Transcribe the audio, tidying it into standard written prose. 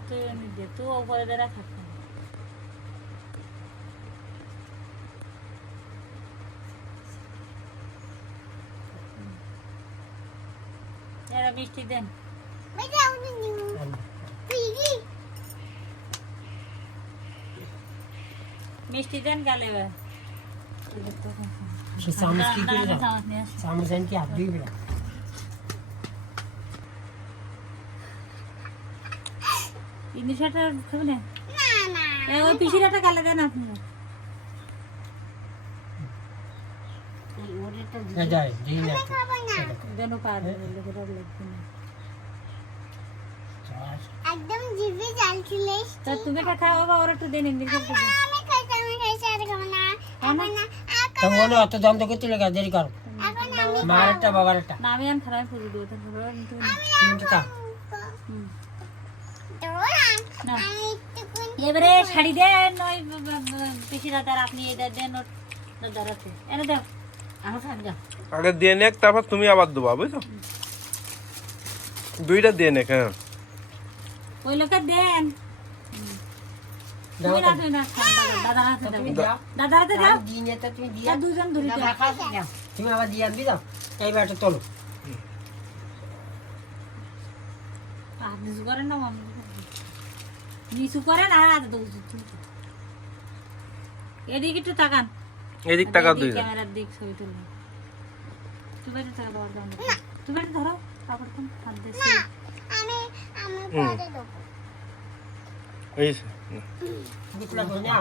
তুই দে তুই উপরে দে রাখ এরা মিষ্টি দেন মিষ্টি দেন গালে চামচ কি করে চামচ আন কি হাত দিবি না ইংলিশটা খাবে না ওই পিসিরাটা গালে দেন আপনি যায় দিই না দেন পার লাগবে না একদম জিভে জাল ছিলে তো তুমি কা খাও বাবা ওরা একটু দেন ইংলিশ আমি খাইছি আর খাবো না এখন না তো বলো অত দাম তো করতে লাগা দেরি কর এখন আমি মার একটা বাবার একটা না আমি আন খারাপ করে দিও তো তিনটা কা না আমি একটু এবারে শাড়ি দেন ওই পিসিরা তার আপনি এটা দেন ওর দাঁড়াতে এনে দাও আমার শাড়ি দাও আগে দিয়ে নেক তারপর তুমি আবার দেবা বুঝছো দুইটা দিয়ে নেক হ্যাঁ ওই লোকে দেন তুমি না তুই না দাদা হাতে দাও দাদা হাতে দাও দিই না তো তুমি দিয়া আর দুজন ধরে দাও তুমি আবার দিয়ে আনবি দাও এইবারটা তোলো নিচু করেন না নিচু করেন আর আদা দাও এদিকে একটু তাকান এদিক টাকা দুই ক্যামেরার দিক ছবি তুলুন তুমি এটা টাকা দাও তুমি এটা ধরো তারপর তুমি হাত দিয়ে আমি পরে দেবো এই বুঝলা তো না